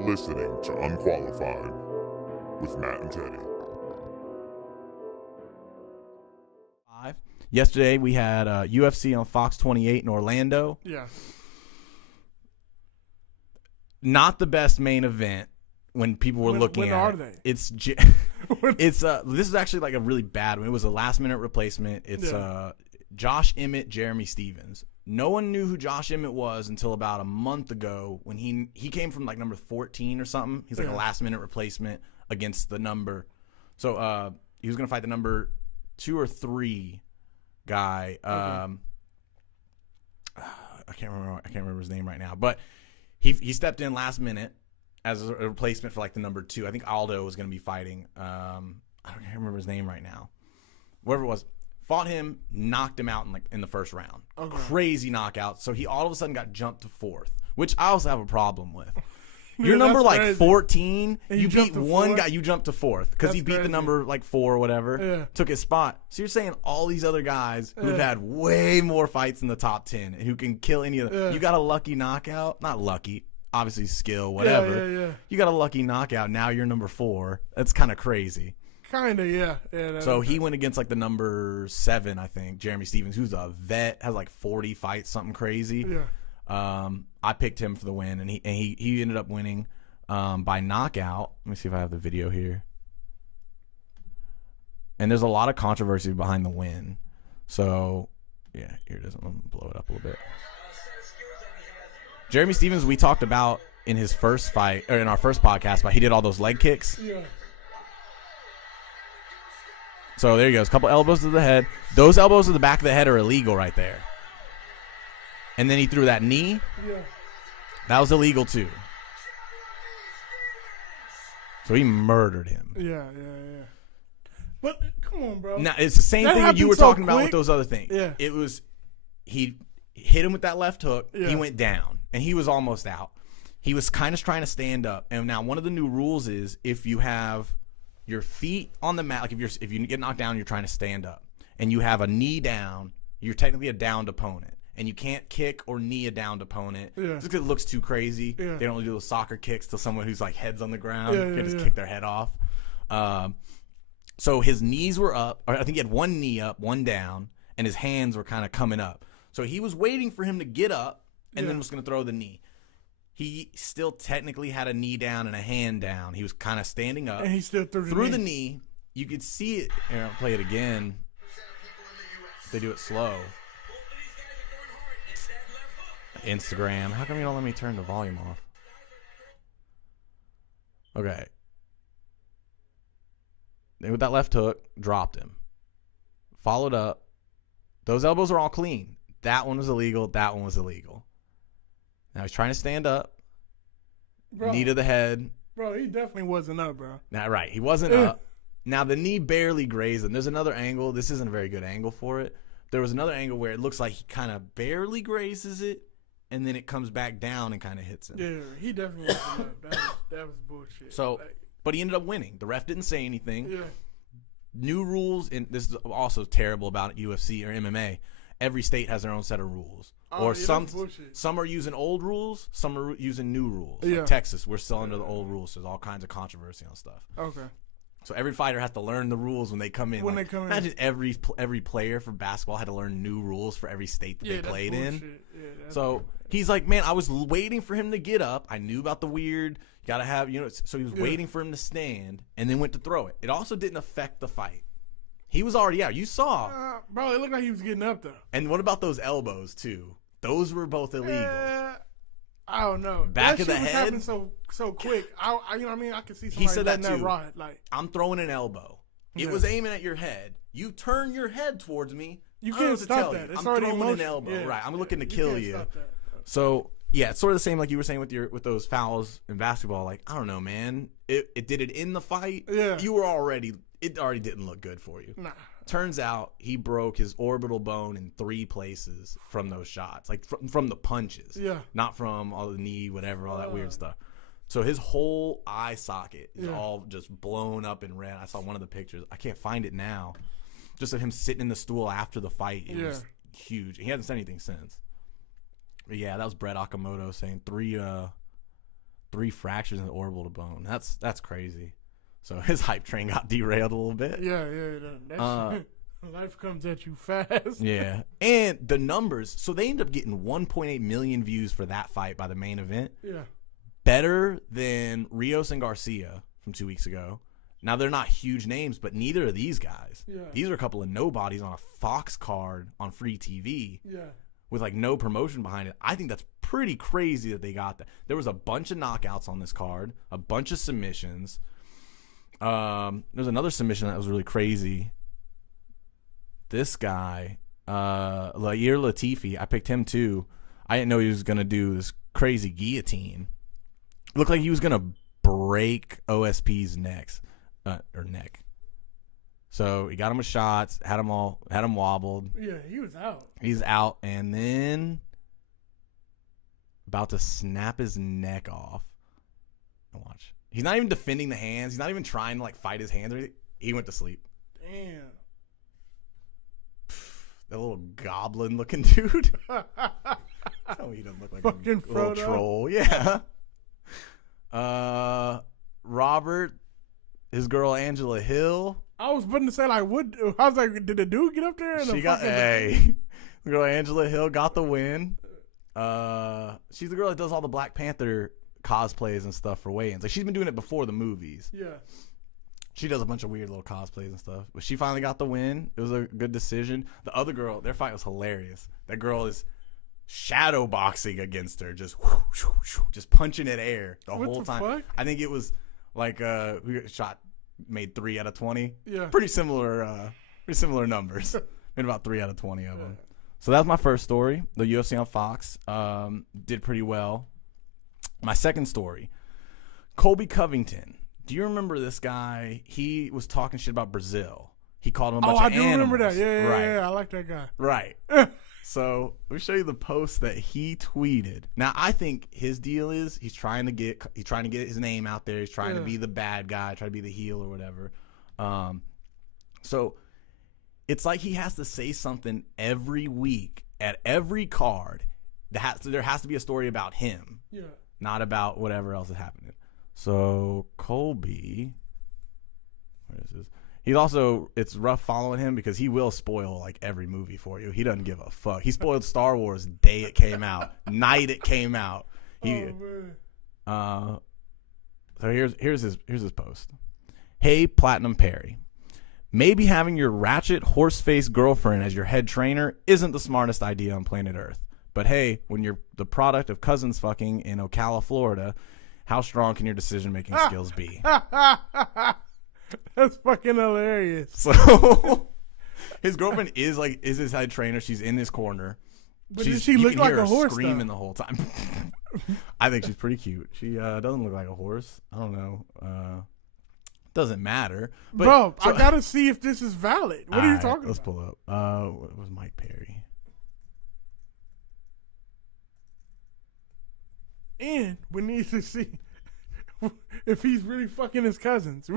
now listening to Unqualified with Matt and Teddy. Yesterday we had UFC on Fox 28 in Orlando. Yeah. Not the best main event when people were looking when at are it. they? It's this is actually like a really bad one. It was a last minute replacement. It's Josh Emmett, Jeremy Stevens. No one knew who Josh Emmett was until about a month ago when he came from like number 14 or something. He's like a last minute replacement against the number. So he was gonna fight the number 2 or 3 guy. I can't remember his name right now, but he stepped in last minute as a replacement for like the number 2. I think Aldo was going to be fighting. I can't remember his name right now. Whatever it was, fought him, knocked him out in the first round. Okay. Crazy knockout. So he all of a sudden got jumped to 4th, which I also have a problem with. You're number like crazy. 14. You beat one guy. You jumped to 4th because he beat the number like 4 or whatever. Yeah. Took his spot. So you're saying all these other guys who've had way more fights in the top 10 and who can kill any of them. Yeah. You got a lucky knockout. Not lucky. Obviously skill, whatever. Yeah. You got a lucky knockout. Now you're number 4. That's kind of crazy. Kind of, yeah. So he went against like the number 7, I think, Jeremy Stevens, who's a vet, has like 40 fights, something crazy. Yeah. I picked him for the win, and he ended up winning by knockout. Let me see if I have the video here. And there's a lot of controversy behind the win. So, yeah, here it is. I'm going to blow it up a little bit. Jeremy Stevens, we talked about in his first fight, or in our first podcast, but he did all those leg kicks. Yeah. So there he goes. A couple elbows to the head. Those elbows to the back of the head are illegal right there. And then he threw that knee. Yeah. That was illegal too. So he murdered him. Yeah. But come on, bro. Now it's the same thing that you were talking about with those other things. Yeah. It was he hit him with that left hook. Yeah. He went down, and he was almost out. He was kind of trying to stand up. And now one of the new rules is if you have your feet on the mat, like if you get knocked down, you're trying to stand up, and you have a knee down, you're technically a downed opponent. And you can't kick or knee a downed opponent just because it looks too crazy. Yeah. They don't do those soccer kicks to someone who's like heads on the ground. You can just kick their head off. So his knees were up. Or I think he had one knee up, one down, and his hands were kind of coming up. So he was waiting for him to get up and then was going to throw the knee. He still technically had a knee down and a hand down. He was kind of standing up. And he still threw the knee. You could see it. Here, I'll play it again. They do it slow. Instagram. How come you don't let me turn the volume off? Okay. With that left hook, dropped him. Followed up. Those elbows are all clean. That one was illegal. That one was illegal. Now he's trying to stand up. Bro, knee to the head. Bro, he definitely wasn't up, bro. Now, right. He wasn't up. Now the knee barely grazed him. There's another angle. This isn't a very good angle for it. There was another angle where it looks like he kind of barely grazes it. And then it comes back down and kind of hits him. Yeah, he definitely wasn't up. That was bullshit. So, but he ended up winning. The ref didn't say anything. Yeah. New rules, and this is also terrible about UFC or MMA. Every state has their own set of rules. Some are using old rules, some are using new rules. Yeah. Like Texas, we're still under the old rules. So there's all kinds of controversy on stuff. Okay. So every fighter has to learn the rules when they come in. Imagine every player for basketball had to learn new rules for every state that they played in. Yeah, so he's like, man, I was waiting for him to get up. I knew about the weird. You gotta have, so he was waiting for him to stand and then went to throw it. It also didn't affect the fight. He was already out. You saw, bro. It looked like he was getting up though. And what about those elbows too? Those were both illegal. I don't know. Back of the head happened so quick. I you know what I mean? I could see somebody he said that too. Rod, like, I'm throwing an elbow. It was aiming at your head. You turn your head towards me. You can't stop that. I'm throwing an elbow. Yeah. Right. I'm looking to kill you. So yeah, it's sort of the same like you were saying with those fouls in basketball. Like, I don't know, man. It did it in the fight. Yeah. It already didn't look good for you. Nah. Turns out he broke his orbital bone in 3 places from those shots, like from the punches. Yeah. Not from all the knee, whatever, all that weird stuff. So his whole eye socket is all just blown up in red. I saw one of the pictures. I can't find it now. Just of him sitting in the stool after the fight. It was huge. He hasn't said anything since. But yeah, that was Brett Okamoto saying 3 fractures in the orbital bone. That's crazy. So his hype train got derailed a little bit. Yeah. That life comes at you fast. Yeah. And the numbers, so they end up getting 1.8 million views for that fight by the main event. Yeah. Better than Rios and Garcia from 2 weeks ago. Now, they're not huge names, but neither are these guys. Yeah. These are a couple of nobodies on a Fox card on free TV with, like, no promotion behind it. I think that's pretty crazy that they got that. There was a bunch of knockouts on this card, a bunch of submissions. There's another submission that was really crazy. This guy, Yair Latifi, I picked him too. I didn't know he was going to do this crazy guillotine. It looked like he was going to break OSP's neck. So he got him with shots, had him wobbled. Yeah, he was out. He's out, and then about to snap his neck off. Watch. He's not even defending the hands. He's not even trying to, like, fight his hands or anything. He went to sleep. Damn. That little goblin-looking dude. Tell me he doesn't look like fucking a little troll. Yeah. Robert, his girl Angela Hill. I was about to say, like, what? I was like, did the dude get up there? And The girl Angela Hill got the win. She's the girl that does all the Black Panther cosplays and stuff for weigh-ins. Like, she's been doing it before the movies. Yeah. She does a bunch of weird little cosplays and stuff. But she finally got the win. It was a good decision. The other girl, their fight was hilarious. That girl is shadow boxing against her, just punching at air the whole time. Fuck? I think it was like made 3 out of 20. Yeah. Pretty similar numbers. Made about 3 out of 20 of them. So that was my first story. The UFC on Fox did pretty well. My second story, Colby Covington. Do you remember this guy? He was talking shit about Brazil. He called him a bunch of animals. I do remember that. Yeah, I like that guy. Right. So let me show you the post that he tweeted. Now, I think his deal is he's trying to get his name out there. He's trying to be the bad guy, try to be the heel or whatever. So it's like he has to say something every week at every card. There has to be a story about him, not about whatever else is happening. So Colby, where is this? He's also, it's rough following him because he will spoil like every movie for you. He doesn't give a fuck. He spoiled Star Wars day it came out, night it came out. So here's his post. Hey, Platinum Perry. Maybe having your ratchet horse-faced girlfriend as your head trainer isn't the smartest idea on planet Earth. But hey, when you're the product of cousins fucking in Ocala, Florida, how strong can your decision-making skills be? That's fucking hilarious. So his girlfriend is his head trainer. She's in his corner. But does she look like a horse? Screaming the whole time. I think she's pretty cute. She doesn't look like a horse. I don't know. Doesn't matter. But, bro, I gotta see if this is valid. What are you talking let's about? Let's pull up. What was Mike Perry? And we need to see if he's really fucking his cousins. I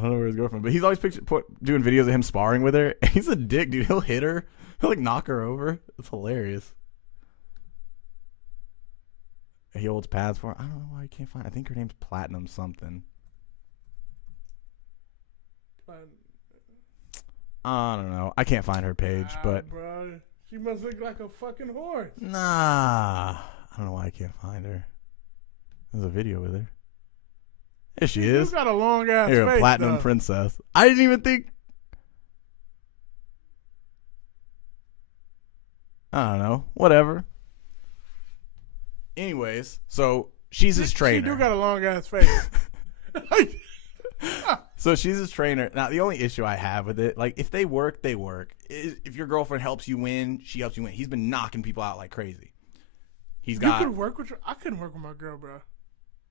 don't know where his girlfriend, but he's always doing videos of him sparring with her. And he's a dick, dude. He'll hit her. He'll like knock her over. It's hilarious. He holds pads for her. I don't know why you can't find. I think her name's Platinum something. I don't know. I can't find her page, but bro, she must look like a fucking horse. Nah, I don't know why I can't find her. There's a video with her. There she is. You got a long ass face. You're a platinum princess. I didn't even think. I don't know. Whatever. Anyways, so she's his trainer. She do got a long ass face. So she's his trainer. Now, the only issue I have with it, like, if they work, they work. If your girlfriend helps you win, she helps you win. He's been knocking people out like crazy. You could work with I couldn't work with my girl, bro.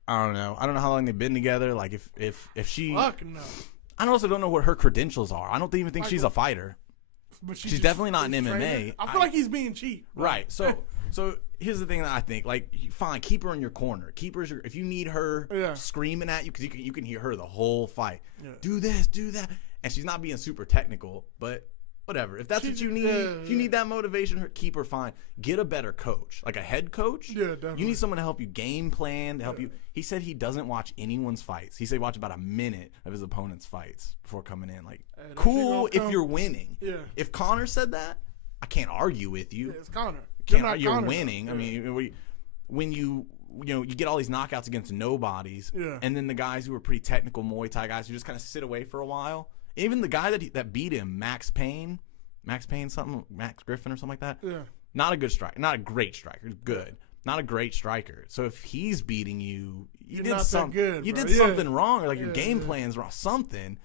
I don't know how long they've been together. Like, if she... Fuck no. I also don't know what her credentials are. I don't even think she's a fighter. But she's definitely not an MMA. I feel like he's being cheap. Right. So here's the thing that I think. Like, fine, keep her in your corner. Keep her if you need her screaming at you, because you can hear her the whole fight. Yeah. Do this, do that. And she's not being super technical, but whatever. If that's what you need, if you need that motivation, keep her fine. Get a better coach, like a head coach. Yeah, definitely. You need someone to help you game plan, to help you. He said he doesn't watch anyone's fights. He said he watched about a minute of his opponent's fights before coming in. Like, cool if you're winning. Yeah. If Connor said that, I can't argue with you. Yeah, it's Connor. You're winning. I mean, when you get all these knockouts against nobodies, and then the guys who are pretty technical Muay Thai guys who just kind of sit away for a while. Even the guy that beat him, Max Griffin or something like that. Yeah. Not a good striker. Not a great striker. Good. Not a great striker. So if he's beating you, you did something. You did something wrong, or like your game plan's wrong. Something.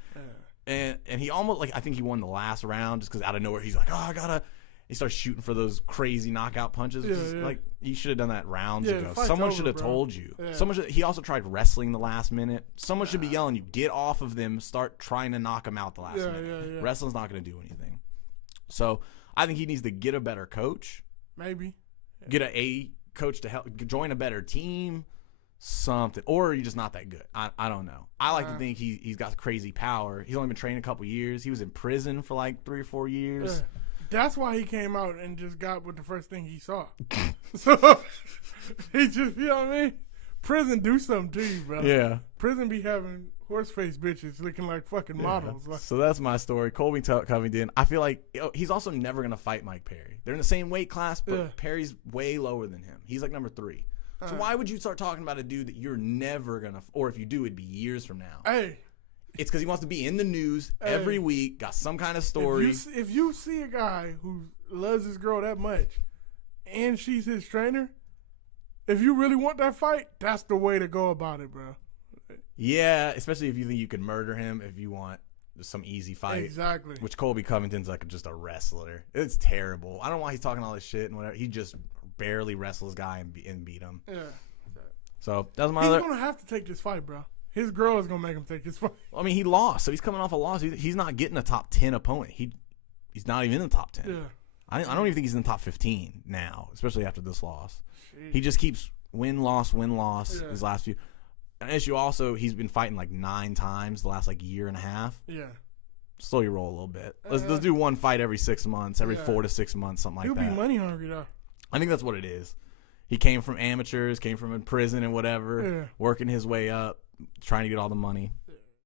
Yeah. And he almost I think he won the last round just because out of nowhere he's like, oh, I gotta. He starts shooting for those crazy knockout punches. Like you should have done that rounds ago. Someone should have told you. Yeah. He also tried wrestling the last minute. Someone should be yelling you, get off of them, start trying to knock them out the last minute. Yeah. Wrestling's not going to do anything. So I think he needs to get a better coach. Maybe. Yeah. Get a coach to help join a better team. Something. Or you're just not that good. I don't know. I like to think he's got crazy power. He's only been training a couple years. He was in prison for like 3 or 4 years. Yeah. That's why he came out and just got with the first thing he saw. So he just, you know what I mean? Prison do something to you, bro. Yeah. Prison be having horse face bitches looking like fucking models. Like, so that's my story. Colby Covington. I feel like he's also never going to fight Mike Perry. They're in the same weight class, but Perry's way lower than him. He's like number 3. So why would you start talking about a dude that you're never going to, or if you do, it'd be years from now. Hey. It's because he wants to be in the news every week, got some kind of story. If you see a guy who loves his girl that much and she's his trainer, if you really want that fight, that's the way to go about it, bro. Yeah, especially if you think you can murder him if you want some easy fight. Exactly. Which Colby Covington's like just a wrestler. It's terrible. I don't know why he's talking all this shit and whatever. He just barely wrestles guy and beat him. Yeah. So that's my He's going to have to take this fight, bro. His girl is going to make him take his fight. I mean, he lost, so he's coming off a loss. He's not getting a top 10 opponent. He's not even in the top 10. Yeah. I don't even think he's in the top 15 now, especially after this loss. Jeez. He just keeps win-loss his last few. An issue also, he's been fighting like 9 times the last like year and a half. Yeah. Slow your roll a little bit. Let's do one fight every 6 months, every 4 to 6 months, something like that. He'll be money hungry, though. I think that's what it is. He came from amateurs, came from in prison and whatever, working his way up, trying to get all the money.